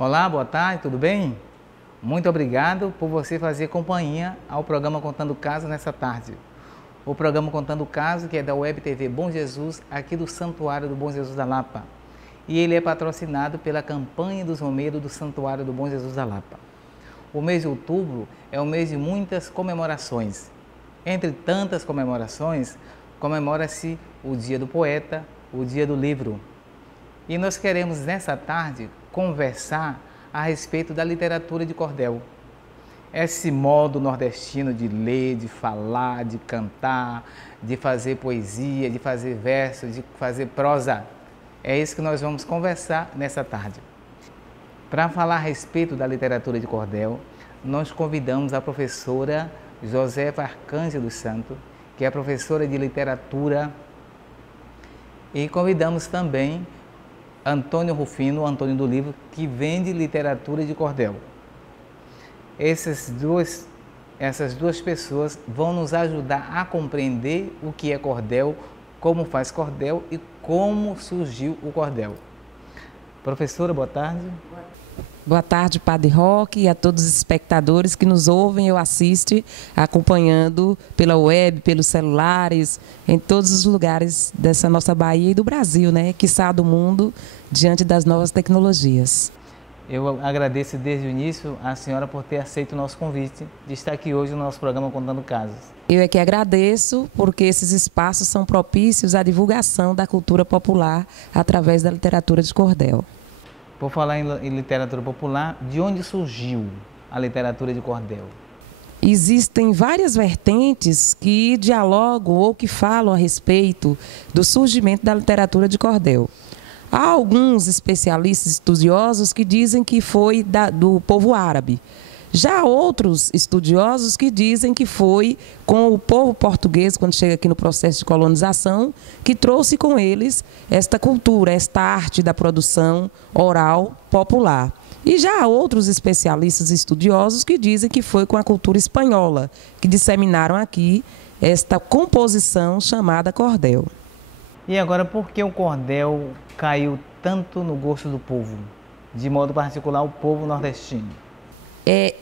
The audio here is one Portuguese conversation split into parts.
Olá, boa tarde, tudo bem? Muito obrigado por você fazer companhia ao programa Contando Casos nessa tarde. O programa Contando Casos, que é da Web TV Bom Jesus, aqui do Santuário do Bom Jesus da Lapa. E ele é patrocinado pela campanha dos Romeiros do Santuário do Bom Jesus da Lapa. O mês de outubro é um mês de muitas comemorações. Entre tantas comemorações, comemora-se o Dia do Poeta, o Dia do Livro. E nós queremos, nessa tarde, conversar a respeito da literatura de cordel. Esse modo nordestino de ler, de falar, de cantar, de fazer poesia, de fazer verso, de fazer prosa. É isso que nós vamos conversar nessa tarde. Para falar a respeito da literatura de cordel, nós convidamos a professora Josefa Arcanjo dos Santos, que é professora de literatura, e convidamos também Antônio Rufino, Antônio do Livro, que vende literatura de cordel. Essas duas pessoas vão nos ajudar a compreender o que é cordel, como faz cordel e como surgiu o cordel. Professora, boa tarde. Boa tarde, Padre Roque, e a todos os espectadores que nos ouvem ou assistem, acompanhando pela web, pelos celulares, em todos os lugares dessa nossa Bahia e do Brasil, né? Quiçá do mundo, diante das novas tecnologias. Eu agradeço desde o início a senhora por ter aceito o nosso convite de estar aqui hoje no nosso programa Contando Casos. Eu é que agradeço, porque esses espaços são propícios à divulgação da cultura popular através da literatura de cordel. Por falar em literatura popular, de onde surgiu a literatura de cordel? Existem várias vertentes que dialogam ou que falam a respeito do surgimento da literatura de cordel. Há alguns especialistas estudiosos que dizem que foi do povo árabe. Já há outros estudiosos que dizem que foi com o povo português, quando chega aqui no processo de colonização, que trouxe com eles esta cultura, esta arte da produção oral popular. E já há outros especialistas estudiosos que dizem que foi com a cultura espanhola, que disseminaram aqui esta composição chamada cordel. E agora, por que o cordel caiu tanto no gosto do povo, de modo particular o povo nordestino?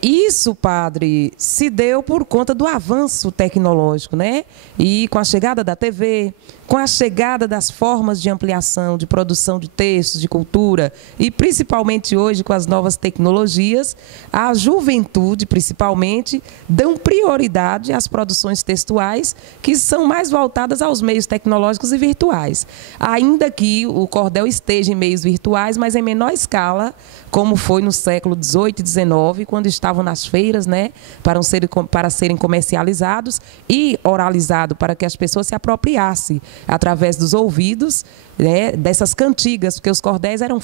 Isso, padre, se deu por conta do avanço tecnológico, né? E com a chegada da TV, com a chegada das formas de ampliação, de produção de textos, de cultura, e principalmente hoje com as novas tecnologias, a juventude, principalmente, dão prioridade às produções textuais que são mais voltadas aos meios tecnológicos e virtuais. Ainda que o cordel esteja em meios virtuais, mas em menor escala, como foi no século XVIII e XIX, quando estavam nas feiras, né, para serem comercializados e oralizados para que as pessoas se apropriassem através dos ouvidos, né, dessas cantigas, porque os cordéis eram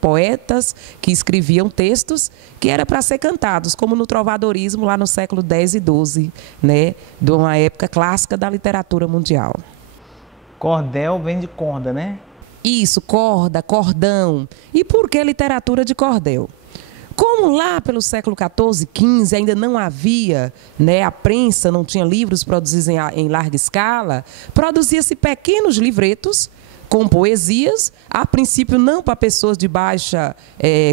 poetas que escreviam textos que era para ser cantados, como no trovadorismo lá no século X e XII, né, de uma época clássica da literatura mundial. Cordel vem de corda, né? Isso, corda, cordão. E por que literatura de cordel? Como lá pelo século XIV, XV ainda não havia, né, a prensa, não tinha livros produzidos em larga escala, produzia-se pequenos livretos com poesias, a princípio não para pessoas de baixa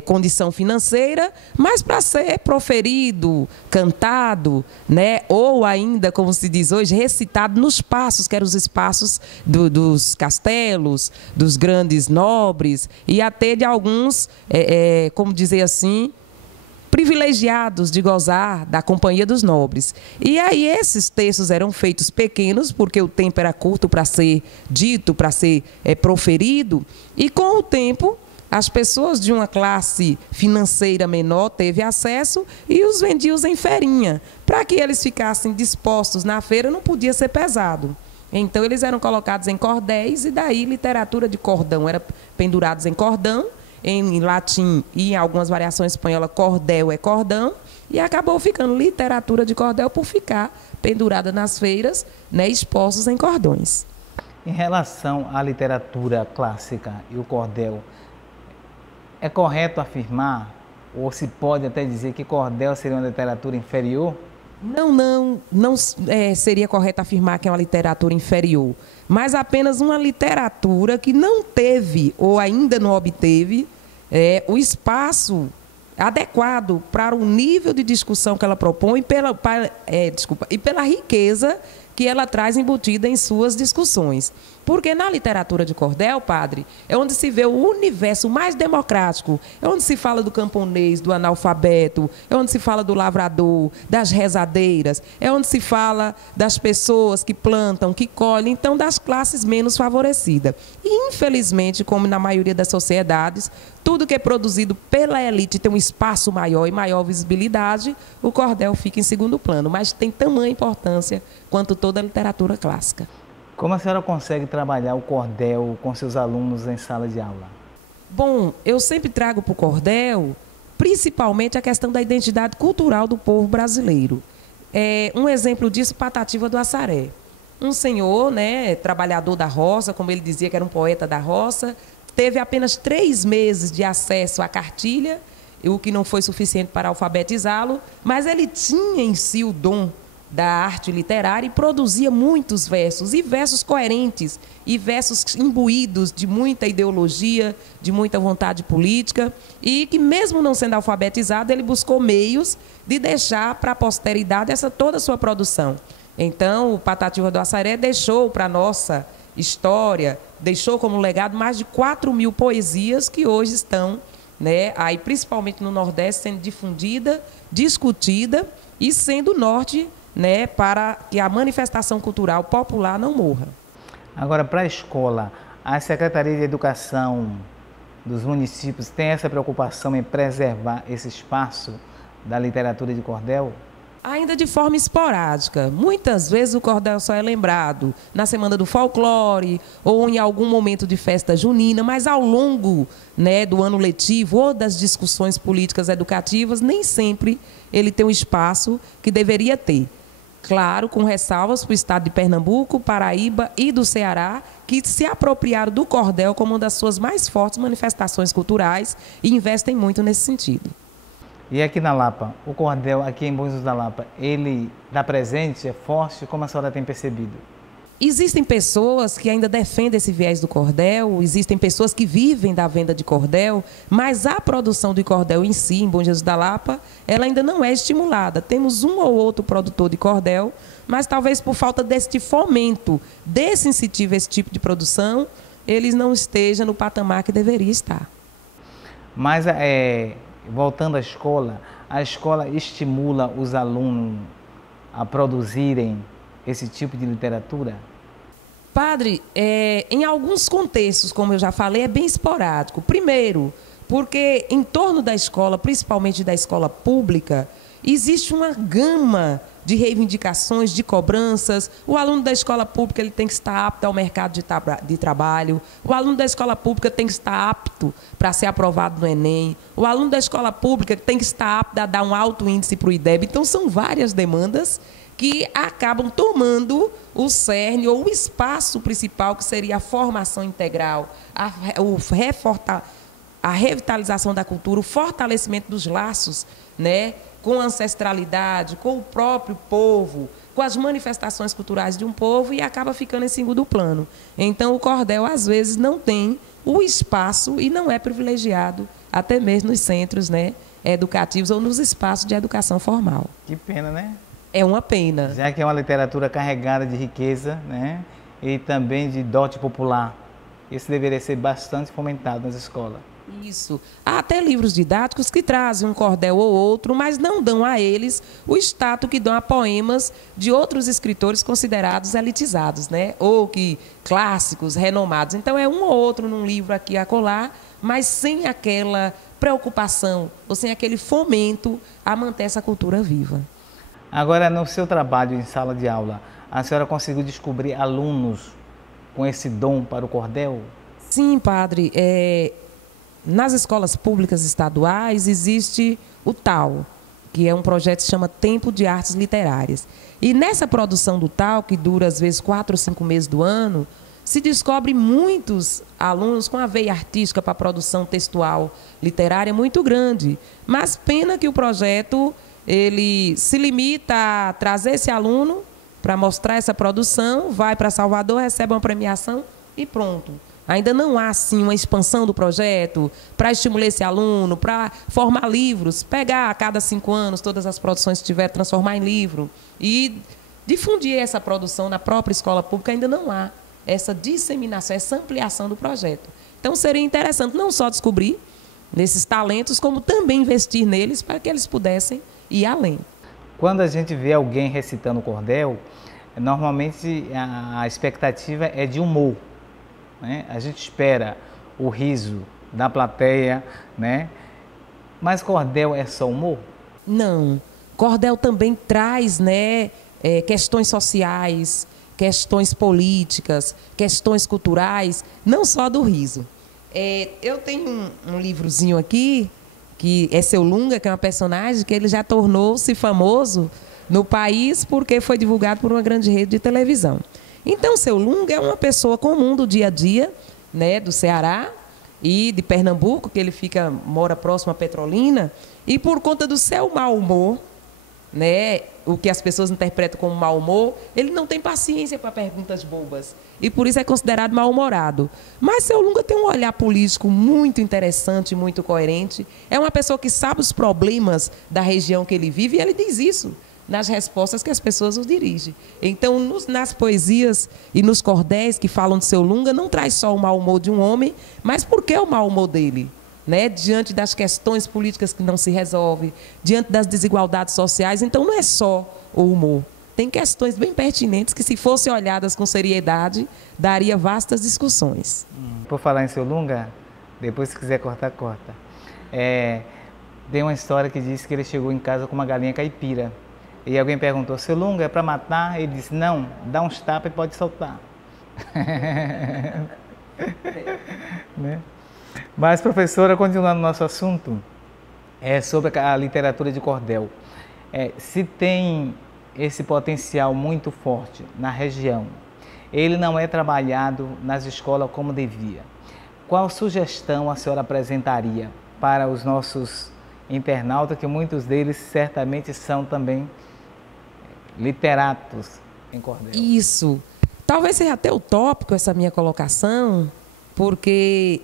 condição financeira, mas para ser proferido, cantado, né, ou ainda, como se diz hoje, recitado nos passos, que eram os espaços dos castelos, dos grandes nobres e até de alguns, como dizer assim, privilegiados de gozar da companhia dos nobres. E aí esses textos eram feitos pequenos, porque o tempo era curto para ser dito, para ser proferido, e com o tempo as pessoas de uma classe financeira menor teve acesso e os vendiam em feirinha. Para que eles ficassem dispostos na feira, não podia ser pesado. Então eles eram colocados em cordéis, e daí literatura de cordão, era pendurados em cordão, em latim e em algumas variações espanholas, cordel é cordão, e acabou ficando literatura de cordel por ficar pendurada nas feiras, né, expostos em cordões. Em relação à literatura clássica e o cordel, é correto afirmar, ou se pode até dizer, que cordel seria uma literatura inferior? Não seria correto afirmar que é uma literatura inferior, mas apenas uma literatura que não teve ou ainda não obteve o espaço adequado para o nível de discussão que ela propõe e pela riqueza que ela traz embutida em suas discussões. Porque na literatura de cordel, padre, é onde se vê o universo mais democrático, é onde se fala do camponês, do analfabeto, é onde se fala do lavrador, das rezadeiras, é onde se fala das pessoas que plantam, que colhem, então das classes menos favorecidas. E, infelizmente, como na maioria das sociedades, tudo que é produzido pela elite tem um espaço maior e maior visibilidade, o cordel fica em segundo plano, mas tem tamanha importância quanto toda a literatura clássica. Como a senhora consegue trabalhar o cordel com seus alunos em sala de aula? Bom, eu sempre trago para o cordel, principalmente a questão da identidade cultural do povo brasileiro. Um exemplo disso, Patativa do Assaré. Um senhor, né, trabalhador da roça, como ele dizia que era um poeta da roça, teve apenas 3 meses de acesso à cartilha, o que não foi suficiente para alfabetizá-lo, mas ele tinha em si o dom da arte literária e produzia muitos versos, e versos coerentes, e versos imbuídos de muita ideologia, de muita vontade política, e que mesmo não sendo alfabetizado, ele buscou meios de deixar para a posteridade toda a sua produção. Então, o Patativa do Assaré deixou para a nossa história, deixou como legado mais de 4.000 poesias que hoje estão, né, aí principalmente no Nordeste, sendo difundida, discutida e sendo norte, né, para que a manifestação cultural popular não morra. Agora, para a escola, a Secretaria de Educação dos municípios tem essa preocupação em preservar esse espaço da literatura de cordel? Ainda de forma esporádica. Muitas vezes o cordel só é lembrado na Semana do Folclore ou em algum momento de festa junina, mas ao longo, né, do ano letivo ou das discussões políticas educativas, nem sempre ele tem o espaço que deveria ter. Claro, com ressalvas para o estado de Pernambuco, Paraíba e do Ceará, que se apropriaram do cordel como uma das suas mais fortes manifestações culturais e investem muito nesse sentido. E aqui na Lapa, o cordel aqui em Bom Jesus da Lapa, ele está presente, é forte? Como a senhora tem percebido? Existem pessoas que ainda defendem esse viés do cordel, existem pessoas que vivem da venda de cordel, mas a produção de cordel em si, em Bom Jesus da Lapa, ela ainda não é estimulada. Temos um ou outro produtor de cordel, mas talvez por falta deste fomento, desse incentivo a esse tipo de produção, eles não estejam no patamar que deveria estar. Mas, voltando à escola, a escola estimula os alunos a produzirem esse tipo de literatura? Padre, em alguns contextos, como eu já falei, é bem esporádico. Primeiro, porque em torno da escola, principalmente da escola pública, existe uma gama de reivindicações, de cobranças. O aluno da escola pública ele tem que estar apto ao mercado de trabalho. O aluno da escola pública tem que estar apto para ser aprovado no Enem. O aluno da escola pública tem que estar apto a dar um alto índice para o IDEB. Então, são várias demandas que acabam tomando o cerne ou o espaço principal, que seria a formação integral, a revitalização da cultura, o fortalecimento dos laços, né, com a ancestralidade, com o próprio povo, com as manifestações culturais de um povo, e acaba ficando em segundo plano. Então, o cordel, às vezes, não tem o espaço e não é privilegiado, até mesmo nos centros, né, educativos ou nos espaços de educação formal. Que pena, né? É uma pena. Já que é uma literatura carregada de riqueza, né, e também de dote popular. Isso deveria ser bastante fomentado nas escolas. Isso. Há até livros didáticos que trazem um cordel ou outro, mas não dão a eles o status que dão a poemas de outros escritores considerados elitizados, né? Ou que clássicos, renomados. Então, é um ou outro num livro aqui e acolá, mas sem aquela preocupação ou sem aquele fomento a manter essa cultura viva. Agora, no seu trabalho em sala de aula, a senhora conseguiu descobrir alunos com esse dom para o cordel? Sim, padre. Nas escolas públicas estaduais existe o TAL, que é um projeto que se chama Tempo de Artes Literárias. E nessa produção do TAL, que dura às vezes 4 ou 5 meses do ano, se descobre muitos alunos com a veia artística para a produção textual literária muito grande. Mas pena que o projeto ele se limita a trazer esse aluno para mostrar essa produção, vai para Salvador, recebe uma premiação e pronto. Ainda não há, assim, uma expansão do projeto para estimular esse aluno, para formar livros, pegar a cada 5 anos todas as produções que tiver, transformar em livro e difundir essa produção na própria escola pública. Ainda não há essa disseminação, essa ampliação do projeto. Então, seria interessante não só descobrir nesses talentos, como também investir neles para que eles pudessem ir além. Quando a gente vê alguém recitando cordel, normalmente a expectativa é de humor, né? A gente espera o riso da plateia, né? Mas cordel é só humor? Não. Cordel também traz, né, questões sociais, questões políticas, questões culturais, não só do riso. Eu tenho um livrozinho aqui, que é Seu Lunga, que é uma personagem que ele já tornou-se famoso no país porque foi divulgado por uma grande rede de televisão. Então, Seu Lunga é uma pessoa comum do dia a dia, né, do Ceará e de Pernambuco, que ele mora próximo a Petrolina, e por conta do seu mau humor, né, o que as pessoas interpretam como mau humor, ele não tem paciência para perguntas bobas. E por isso é considerado mal-humorado. Mas Seu Lunga tem um olhar político muito interessante, muito coerente. É uma pessoa que sabe os problemas da região que ele vive e ele diz isso nas respostas que as pessoas o dirigem. Então, nas poesias e nos cordéis que falam de Seu Lunga, não traz só o mau humor de um homem, mas por que o mau humor dele? Né? Diante das questões políticas que não se resolvem, diante das desigualdades sociais. Então, não é só o humor. Tem questões bem pertinentes que, se fossem olhadas com seriedade, daria vastas discussões. Por falar em Seu Lunga, depois se quiser cortar, corta. Tem uma história que diz que ele chegou em casa com uma galinha caipira. E alguém perguntou, Seu Lunga, é para matar? Ele disse, não, dá uns tapas e pode soltar. Né? Mas, professora, continuando o nosso assunto, sobre a literatura de cordel. Se tem esse potencial muito forte na região, ele não é trabalhado nas escolas como devia. Qual sugestão a senhora apresentaria para os nossos internautas, que muitos deles certamente são também literatos em cordel? Isso. Talvez seja até utópico essa minha colocação, porque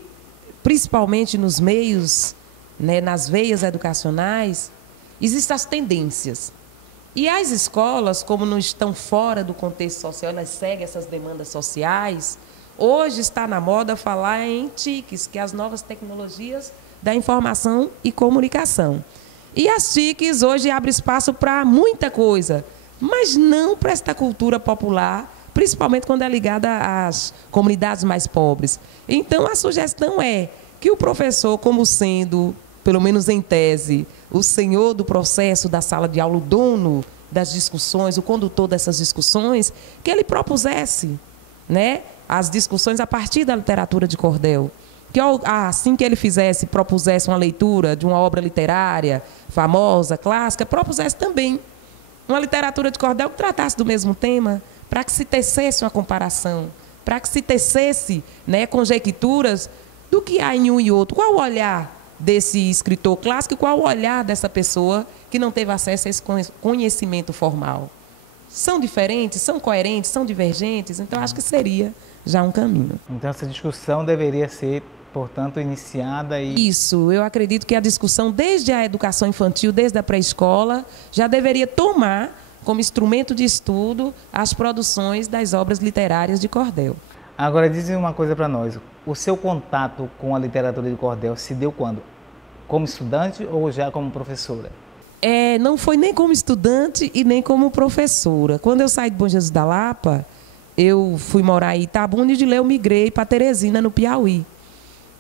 principalmente nos meios, né, nas veias educacionais, existem as tendências. E as escolas, como não estão fora do contexto social, elas seguem essas demandas sociais. Hoje está na moda falar em TICs, que é as novas tecnologias da informação e comunicação. E as TICs hoje abrem espaço para muita coisa, mas não para esta cultura popular, principalmente quando é ligada às comunidades mais pobres. Então, a sugestão é que o professor, como sendo, pelo menos em tese, o senhor do processo da sala de aula, o dono das discussões, o condutor dessas discussões, que ele propusesse, né, as discussões a partir da literatura de cordel. Que assim que ele propusesse uma leitura de uma obra literária famosa, clássica, propusesse também uma literatura de cordel que tratasse do mesmo tema, para que se tecesse uma comparação, para que se tecesse, né, conjecturas do que há em um e outro. Qual o olhar desse escritor clássico e qual o olhar dessa pessoa que não teve acesso a esse conhecimento formal? São diferentes, são coerentes, são divergentes? Então, acho que seria já um caminho. Então, essa discussão deveria ser, portanto, iniciada e... Isso, eu acredito que a discussão, desde a educação infantil, desde a pré-escola, já deveria tomar como instrumento de estudo as produções das obras literárias de cordel. Agora, diz uma coisa para nós. O seu contato com a literatura de cordel se deu quando? Como estudante ou já como professora? Não foi nem como estudante e nem como professora. Quando eu saí de Bom Jesus da Lapa, eu fui morar em Itabuna e de lá eu migrei para Teresina, no Piauí.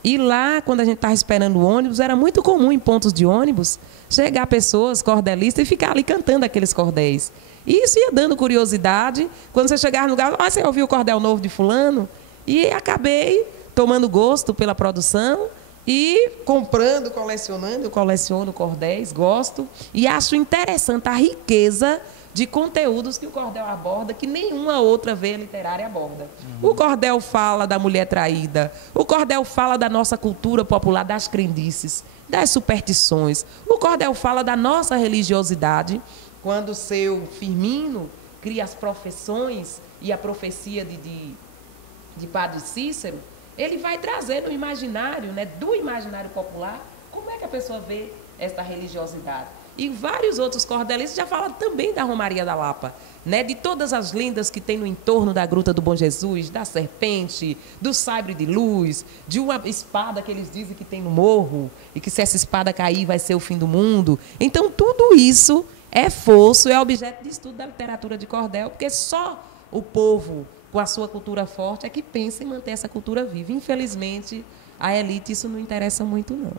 E lá, quando a gente estava esperando o ônibus, era muito comum em pontos de ônibus chegar pessoas cordelistas e ficar ali cantando aqueles cordéis. E isso ia dando curiosidade. Quando você chegava no lugar, você ouviu o cordel novo de fulano? E acabei tomando gosto pela produção e comprando, colecionando. Eu coleciono cordéis, gosto. E acho interessante a riqueza de conteúdos que o cordel aborda, que nenhuma outra veia literária aborda. O cordel fala da mulher traída, o cordel fala da nossa cultura popular, das crendices, das superstições. O cordel fala da nossa religiosidade, quando o seu Firmino cria as profissões e a profecia de Padre Cícero, ele vai trazer no imaginário, né, do imaginário popular, como é que a pessoa vê esta religiosidade. E vários outros cordelistas já falam também da Romaria da Lapa, né, de todas as lendas que tem no entorno da Gruta do Bom Jesus, da serpente, do sabre de luz, de uma espada que eles dizem que tem no morro, e que se essa espada cair vai ser o fim do mundo. Então, tudo isso é fosso, é objeto de estudo da literatura de cordel, porque só o povo, com a sua cultura forte, é que pensa em manter essa cultura viva. Infelizmente, a elite isso não interessa muito, não.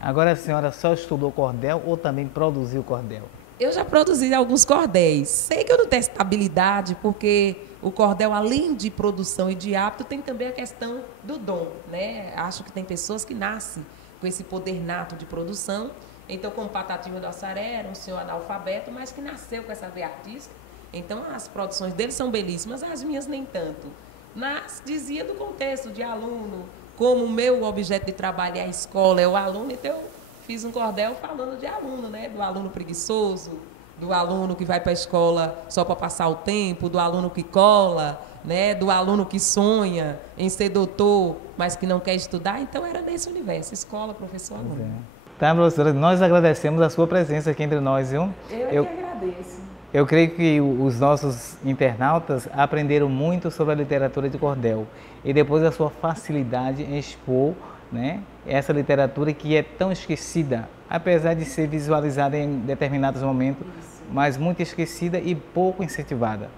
Agora a senhora só estudou cordel ou também produziu cordel? Eu já produzi alguns cordéis. Sei que eu não tenho estabilidade, porque o cordel, além de produção e de hábito, tem também a questão do dom, né? Acho que tem pessoas que nascem com esse poder nato de produção. Então, como Patatinho do Assaré, era um senhor analfabeto, mas que nasceu com essa veia artística. Então, as produções dele são belíssimas, as minhas nem tanto. Mas dizia do contexto de aluno, como o meu objeto de trabalho é a escola, é o aluno, então eu fiz um cordel falando de aluno, né? Do aluno preguiçoso, do aluno que vai para a escola só para passar o tempo, do aluno que cola, né? Do aluno que sonha em ser doutor, mas que não quer estudar. Então, era nesse universo, escola, professor, aluno. Tá, professora, nós agradecemos a sua presença aqui entre nós, viu? Eu que agradeço. Eu creio que os nossos internautas aprenderam muito sobre a literatura de cordel e depois a sua facilidade em expor, né, essa literatura que é tão esquecida, apesar de ser visualizada em determinados momentos, mas muito esquecida e pouco incentivada.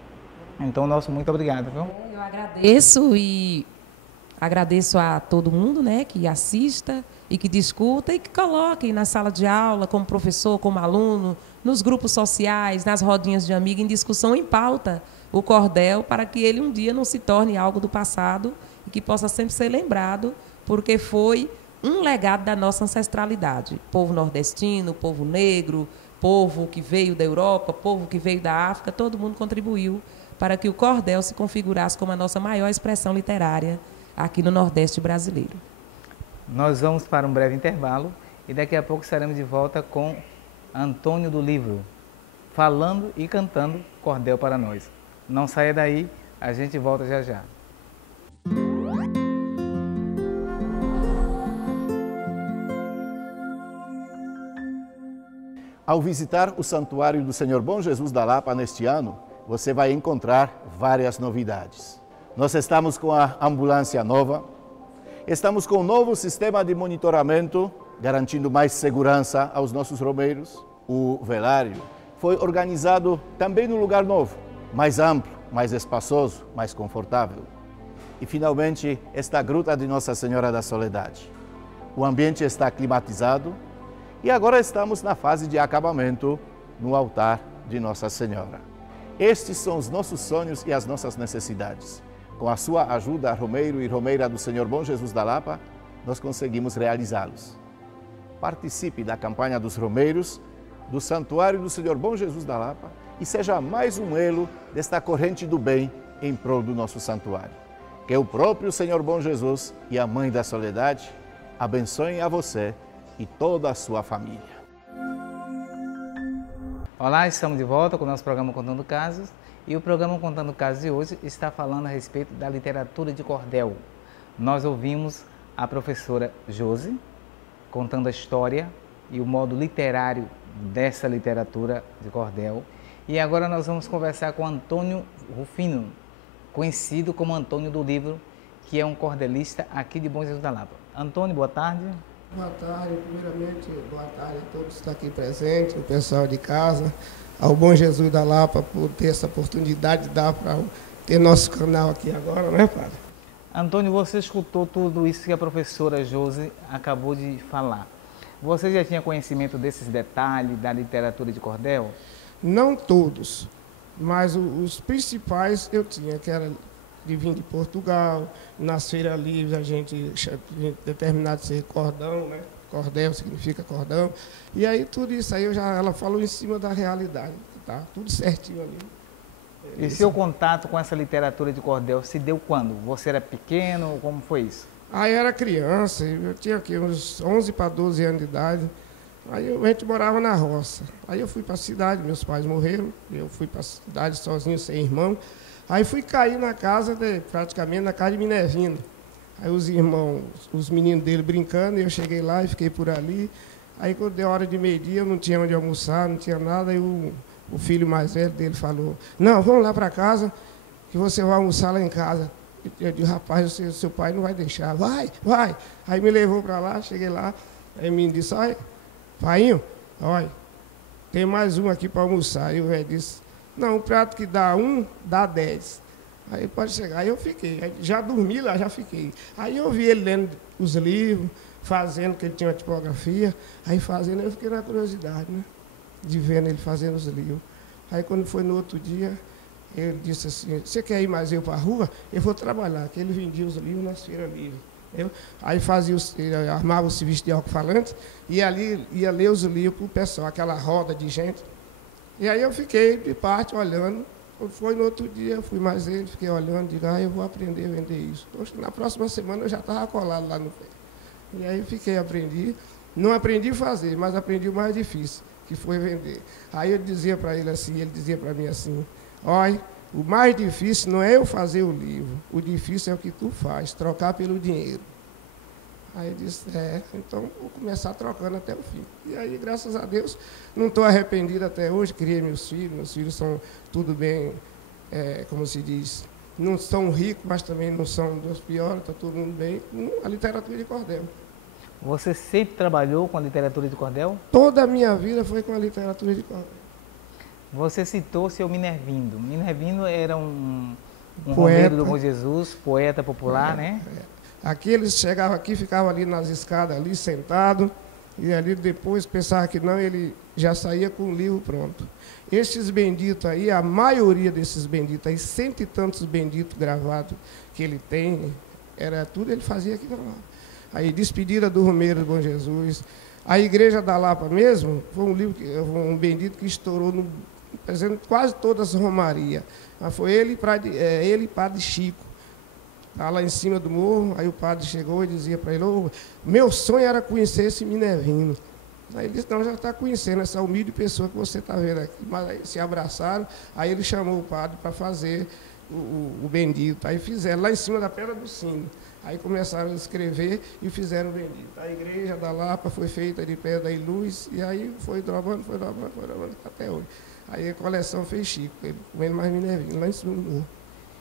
Então, nosso muito obrigado, viu? Eu agradeço e agradeço a todo mundo, né, que assista e que discuta e que coloque na sala de aula, como professor, como aluno, nos grupos sociais, nas rodinhas de amigo, em discussão, em pauta, o cordel, para que ele um dia não se torne algo do passado e que possa sempre ser lembrado, porque foi um legado da nossa ancestralidade. Povo nordestino, povo negro, povo que veio da Europa, povo que veio da África, todo mundo contribuiu para que o cordel se configurasse como a nossa maior expressão literária aqui no Nordeste brasileiro. Nós vamos para um breve intervalo e daqui a pouco estaremos de volta com Antônio do Livro, falando e cantando cordel para nós. Não saia daí, a gente volta já já. Ao visitar o Santuário do Senhor Bom Jesus da Lapa neste ano, você vai encontrar várias novidades. Nós estamos com a ambulância nova, estamos com um novo sistema de monitoramento, garantindo mais segurança aos nossos romeiros. O velário foi organizado também num lugar novo, mais amplo, mais espaçoso, mais confortável. E, finalmente, esta gruta de Nossa Senhora da Soledade. O ambiente está climatizado e agora estamos na fase de acabamento no altar de Nossa Senhora. Estes são os nossos sonhos e as nossas necessidades. Com a sua ajuda, romeiro e romeira do Senhor Bom Jesus da Lapa, nós conseguimos realizá-los. Participe da campanha dos romeiros, do Santuário do Senhor Bom Jesus da Lapa e seja mais um elo desta corrente do bem em prol do nosso santuário. Que o próprio Senhor Bom Jesus e a Mãe da Soledade abençoem a você e toda a sua família. Olá, estamos de volta com o nosso programa Contando Casos e o programa Contando Casos de hoje está falando a respeito da literatura de cordel. Nós ouvimos a professora Josi contando a história e o modo literário dessa literatura de cordel. E agora nós vamos conversar com Antônio Rufino, conhecido como Antônio do Livro, que é um cordelista aqui de Bom Jesus da Lapa. Antônio, boa tarde. Boa tarde, primeiramente, boa tarde a todos que estão aqui presentes, o pessoal de casa, ao Bom Jesus da Lapa por ter essa oportunidade de dar para ter nosso canal aqui agora, né, padre? Antônio, você escutou tudo isso que a professora Josi acabou de falar. Você já tinha conhecimento desses detalhes da literatura de cordel? Não todos, mas os principais eu tinha, que era de vir de Portugal, nas feiras livres a gente determinado ser cordão, né? Cordel significa cordão. E aí tudo isso aí ela falou em cima da realidade, tá? Tudo certinho ali. E seu contato com essa literatura de cordel se deu quando? Você era pequeno? Como foi isso? Aí eu era criança, eu tinha aqui uns 11 para 12 anos de idade. Aí a gente morava na roça. Aí eu fui para a cidade, meus pais morreram, eu fui para a cidade sozinho, sem irmão. Aí fui cair na casa, praticamente na casa de Minervino. Aí os irmãos, os meninos dele brincando, e eu cheguei lá e fiquei por ali. Aí quando deu hora de meio-dia, eu não tinha onde almoçar, não tinha nada, aí o filho mais velho dele falou, não, vamos lá para casa, que você vai almoçar lá em casa. Eu disse, rapaz, seu pai não vai deixar. Vai, vai. Aí me levou para lá, cheguei lá, aí o menino disse, olha, painho, olha, tem mais um aqui para almoçar. Aí o velho disse, não, o prato que dá 1, dá 10. Aí pode chegar. Aí eu fiquei, aí já dormi lá, já fiquei. Aí eu vi ele lendo os livros, fazendo, que ele tinha uma tipografia, aí fazendo, eu fiquei na curiosidade, né? De vendo ele fazendo os livros. Aí quando foi no outro dia, ele disse assim, você quer ir mais eu para a rua? Eu vou trabalhar, que ele vendia os livros nas feiras livres. Aí ele armava o serviço de alto-falante e ali ia ler os livros para o pessoal, aquela roda de gente. E aí eu fiquei de parte olhando. Foi no outro dia, fui mais ele, fiquei olhando, digo, eu vou aprender a vender isso. Poxa, na próxima semana eu já estava colado lá no pé. E aí fiquei, aprendi. Não aprendi a fazer, mas aprendi o mais difícil, que foi vender. Aí eu dizia para ele assim, ele dizia para mim assim, olha, o mais difícil não é eu fazer o livro, o difícil é o que tu faz, trocar pelo dinheiro. Aí eu disse, então vou começar trocando até o fim. E aí, graças a Deus, não estou arrependido até hoje, criei meus filhos são tudo bem, como se diz, não são ricos, mas também não são dos piores, está todo mundo bem, com a literatura de cordel. Você sempre trabalhou com a literatura de cordel? Toda a minha vida foi com a literatura de cordel. Você citou seu Minervindo. Minervindo era um Poeta. romeiro do Bom Jesus, poeta popular, né? Aqui eles chegavam aqui, ficavam ali nas escadas, ali sentado, e ali depois pensava que não, ele já saía com o livro pronto. Esses benditos aí, a maioria desses benditos aí, 100 e tantos benditos gravados que ele tem, era tudo ele fazia aqui na Lapa. Aí, Despedida do Romeiro do Bom Jesus. A Igreja da Lapa mesmo, foi um livro, um bendito que estourou no, quase todas as romarias. Foi ele e Padre Chico. Estava lá em cima do morro, aí o padre chegou e dizia para ele, meu sonho era conhecer esse Minervino. Aí ele disse, não, já está conhecendo essa humilde pessoa que você está vendo aqui. Mas aí se abraçaram, aí ele chamou o padre para fazer o bendito. Aí fizeram lá em cima da Pedra do Sino. Aí começaram a escrever e fizeram o bendito. A Igreja da Lapa foi feita de pedra e luz, e aí foi dobrando até hoje. Aí a coleção fez Chico, ele comendo mais Minervino, lá em cima do morro.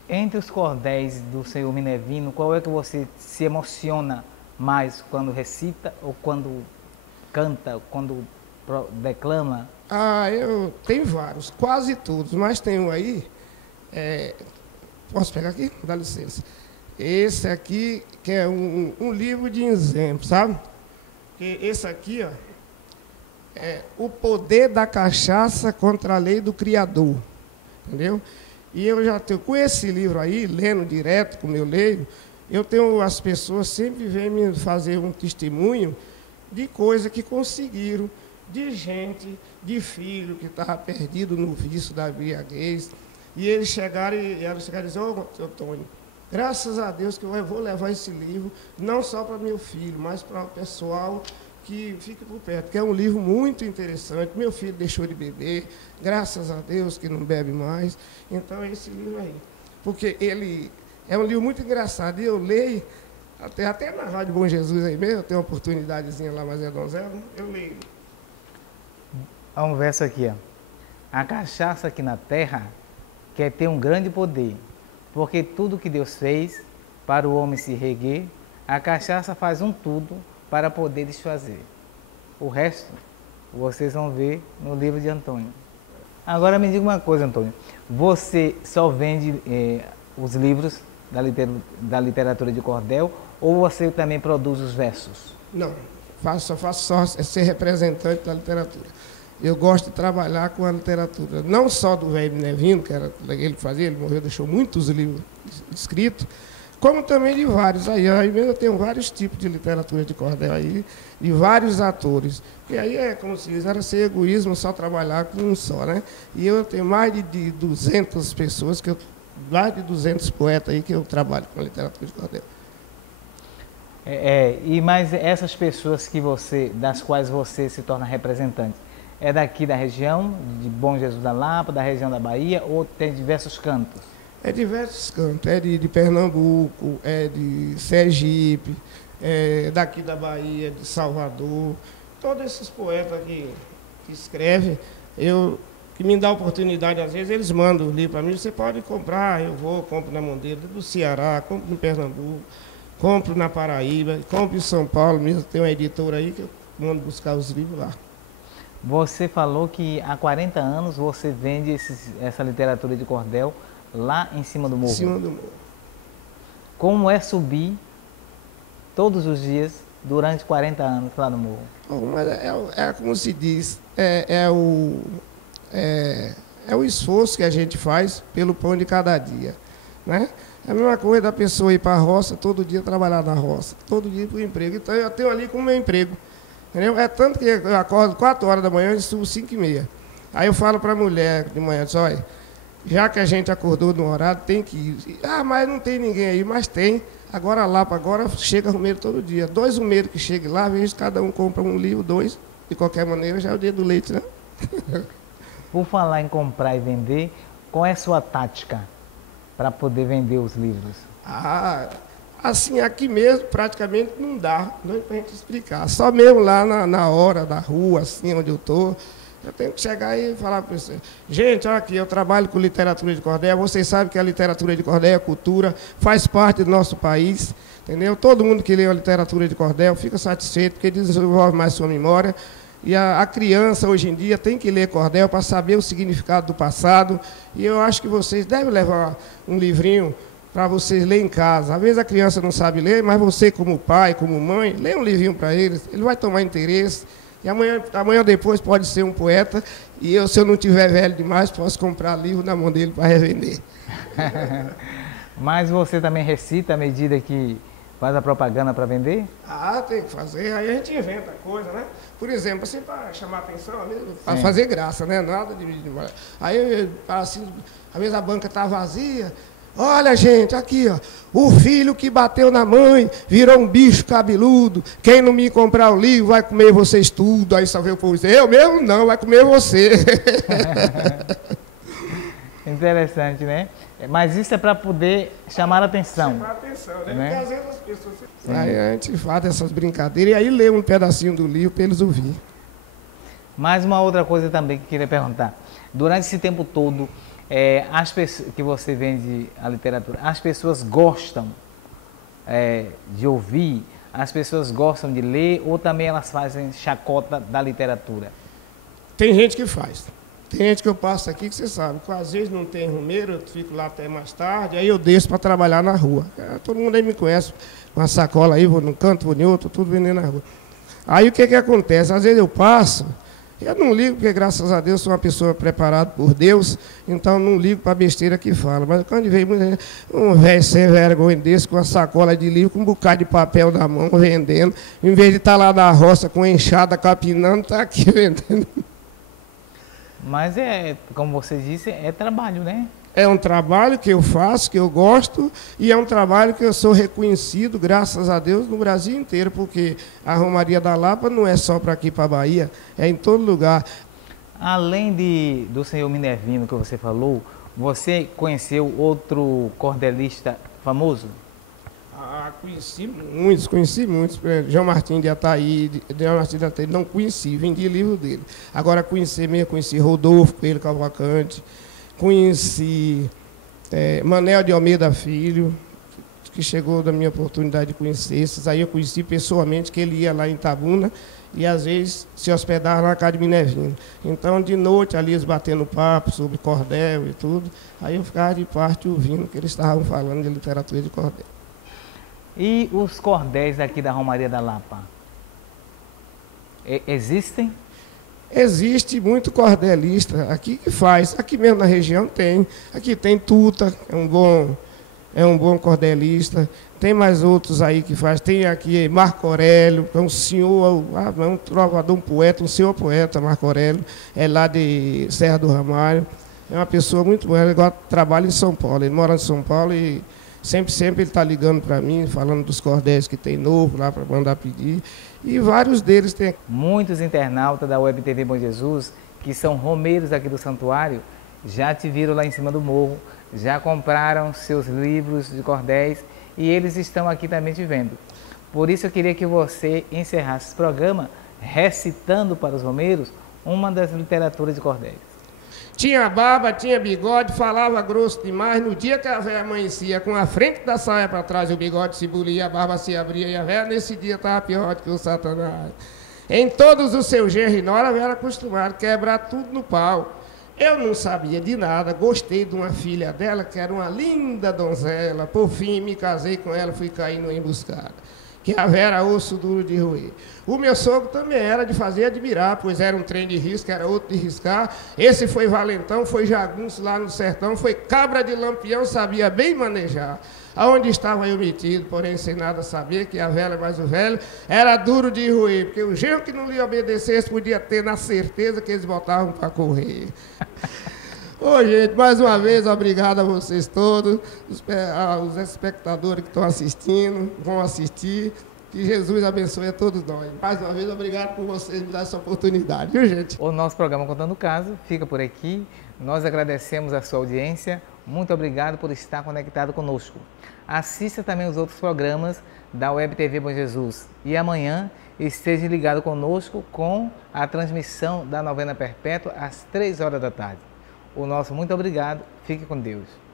Entre os cordéis do senhor Minervino, qual é que você se emociona mais quando recita ou quando canta, quando declama? Eu tenho vários, quase todos, mas tem um aí, posso pegar aqui? Dá licença. Esse aqui, que é um livro de exemplo, sabe? Esse aqui, ó, é O Poder da Cachaça contra a Lei do Criador, entendeu? E eu já tenho, com esse livro aí, lendo direto, como eu leio, eu tenho, as pessoas sempre vêm me fazer um testemunho de coisas que conseguiram, de gente, de filho que estava perdido no vício da embriaguez. E eles chegaram e dizer, seu Antônio, graças a Deus que eu vou levar esse livro, não só para meu filho, mas para o pessoal que fica por perto, que é um livro muito interessante. Meu filho deixou de beber, graças a Deus que não bebe mais. Então é esse livro aí. Porque ele é um livro muito engraçado. E eu leio, até na Rádio Bom Jesus aí mesmo, eu tenho uma oportunidadezinha lá, mas é donzela, eu leio. Há um verso aqui, ó. A cachaça aqui na terra quer ter um grande poder, porque tudo que Deus fez para o homem se reguer, a cachaça faz um tudo para poder desfazer. O resto, vocês vão ver no livro de Antônio. Agora me diga uma coisa, Antônio. Você só vende os livros da literatura de cordel ou você também produz os versos? Não, só faço ser representante da literatura. Eu gosto de trabalhar com a literatura, não só do velho Minervino, que era ele que fazia, ele morreu, deixou muitos livros escritos, como também de vários. Aí mesmo eu tenho vários tipos de literatura de cordel aí, de vários atores. E aí é como se diz, era ser egoísmo só trabalhar com um só, né? E eu tenho mais de 200 pessoas, mais de 200 poetas aí que eu trabalho com a literatura de cordel. E mais essas pessoas das quais você se torna representante, é daqui da região, de Bom Jesus da Lapa, da região da Bahia, ou tem diversos cantos? É diversos cantos, é de Pernambuco, é de Sergipe, é daqui da Bahia, de Salvador. Todos esses poetas que escrevem, que me dá oportunidade, às vezes eles mandam o livro para mim, você pode comprar, eu vou, compro na Mondeira, do Ceará, compro em Pernambuco, compro na Paraíba, compro em São Paulo mesmo, tem uma editora aí que eu mando buscar os livros lá. Você falou que há 40 anos você vende essa literatura de cordel lá em cima do morro. Em cima do morro. Como é subir todos os dias durante 40 anos lá no morro? Bom, mas é como se diz, é o esforço que a gente faz pelo pão de cada dia, né? É a mesma coisa da pessoa ir para a roça, todo dia trabalhar na roça, todo dia para o emprego. Então eu tenho ali como meu emprego, entendeu? É tanto que eu acordo 4 horas da manhã e subo 5h30. Aí eu falo para a mulher de manhã, diz, olha, já que a gente acordou no horário, tem que ir. Ah, mas não tem ninguém aí, mas tem. Agora lá para agora chega rumeiro todo dia. 2 rumeiros que chegam lá, às vezes cada um compra um livro, 2. De qualquer maneira, já é o dia do leite, né? Por falar em comprar e vender, qual é a sua tática para poder vender os livros? Ah, assim, aqui mesmo praticamente não dá para a gente explicar. Só mesmo lá na hora da rua, assim, onde eu estou, eu tenho que chegar e falar para você. Gente, olha aqui, eu trabalho com literatura de cordel, vocês sabem que a literatura de cordel é cultura, faz parte do nosso país, entendeu? Todo mundo que lê a literatura de cordel fica satisfeito, porque desenvolve mais sua memória. E a criança, hoje em dia, tem que ler cordel para saber o significado do passado. E eu acho que vocês devem levar um livrinho para vocês lerem em casa. Às vezes a criança não sabe ler, mas você, como pai, como mãe, lê um livrinho para eles, ele vai tomar interesse. E amanhã depois pode ser um poeta, e eu, se eu não tiver velho demais, posso comprar livro na mão dele para revender. Mas você também recita à medida que faz a propaganda para vender? Ah, tem que fazer. Aí a gente inventa coisa, né? Por exemplo, assim, para chamar atenção, para fazer graça, né? Nada de... Aí, assim, às vezes a banca está vazia. Olha, gente, aqui, ó. O filho que bateu na mãe virou um bicho cabeludo. Quem não me comprar o livro vai comer vocês tudo. Aí só vê o povo dizer, eu mesmo não, vai comer você. Interessante, né? Mas isso é para poder chamar a atenção. Chamar a atenção, né? Né? Porque às vezes as pessoas... Aí a gente faz essas brincadeiras e aí lê um pedacinho do livro para eles ouvirem. Mais uma outra coisa também que eu queria perguntar. Durante esse tempo todo, as pessoas que você vende a literatura, as pessoas gostam de ouvir, as pessoas gostam de ler ou também elas fazem chacota da literatura? Tem gente que faz. Tem gente que eu passo aqui que você sabe, às vezes não tem rumeiro, eu fico lá até mais tarde, aí eu desço para trabalhar na rua. Todo mundo aí me conhece, com a sacola aí, vou num canto, vou em outro, tudo vendendo na rua. Aí o que acontece? Às vezes eu passo, eu não ligo, porque graças a Deus sou uma pessoa preparada por Deus, então não ligo para a besteira que fala. Mas quando vem muita gente, um velho sem vergonha desse, com a sacola de livro, com um bocado de papel na mão, vendendo, em vez de estar lá na roça com enxada, capinando, está aqui vendendo. Mas como você disse, é trabalho, né? É um trabalho que eu faço, que eu gosto, e é um trabalho que eu sou reconhecido, graças a Deus, no Brasil inteiro, porque a Romaria da Lapa não é só para aqui, para a Bahia, é em todo lugar. Além do senhor Minervino que você falou, você conheceu outro cordelista famoso? Conheci muitos. João Martins de Ataíde, não conheci, vendi livro dele. Agora conheci Rodolfo Coelho Cavalcante, conheci Manel de Almeida Filho, que chegou da minha oportunidade de conhecer esses. Aí eu conheci pessoalmente, que ele ia lá em Itabuna e às vezes se hospedava na casa de Minervino. Então, de noite, ali eles batendo papo sobre cordel e tudo, aí eu ficava de parte ouvindo o que eles estavam falando de literatura de cordel. E os cordéis aqui da Romaria da Lapa? Existem? Existe muito cordelista aqui que faz. Aqui mesmo na região tem. Aqui tem Tuta, é um bom cordelista. Tem mais outros aí que faz. Tem aqui Marco Aurélio, que é um senhor, um trovador, um poeta, um senhor poeta, Marco Aurélio. É lá de Serra do Ramalho. É uma pessoa muito boa. Ele trabalha em São Paulo. Ele mora em São Paulo e sempre ele está ligando para mim, falando dos cordéis que tem novo lá para mandar pedir. E vários deles têm. Muitos internautas da Web TV Bom Jesus, que são romeiros aqui do santuário, já te viram lá em cima do morro, já compraram seus livros de cordéis e eles estão aqui também te vendo. Por isso eu queria que você encerrasse esse programa recitando para os romeiros uma das literaturas de cordéis. Tinha barba, tinha bigode, falava grosso demais. No dia que a véia amanhecia, com a frente da saia para trás, o bigode se bulia, a barba se abria, e a véia nesse dia estava pior do que o Satanás. Em todos os seus genros e nora, a véia era acostumada a quebrar tudo no pau. Eu não sabia de nada, gostei de uma filha dela, que era uma linda donzela. Por fim, me casei com ela, fui cair numa emboscada. Que a véia era osso duro de roer. O meu sogro também era de fazer admirar, pois era um trem de risco, era outro de riscar. Esse foi valentão, foi jagunço lá no sertão, foi cabra de lampião, sabia bem manejar. Aonde estava eu metido, porém sem nada saber, que a velha mais o velho era duro de roer, porque o genro que não lhe obedecesse podia ter na certeza que eles botavam para correr. Ô, gente, mais uma vez, obrigado a vocês todos, os espectadores que estão assistindo, vão assistir. Que Jesus abençoe a todos nós. Mais uma vez, obrigado por vocês me dar essa oportunidade, viu, gente? O nosso programa Contando o Caso fica por aqui. Nós agradecemos a sua audiência. Muito obrigado por estar conectado conosco. Assista também os outros programas da Web TV Bom Jesus. E amanhã esteja ligado conosco com a transmissão da novena perpétua às 3 horas da tarde. O nosso muito obrigado. Fique com Deus.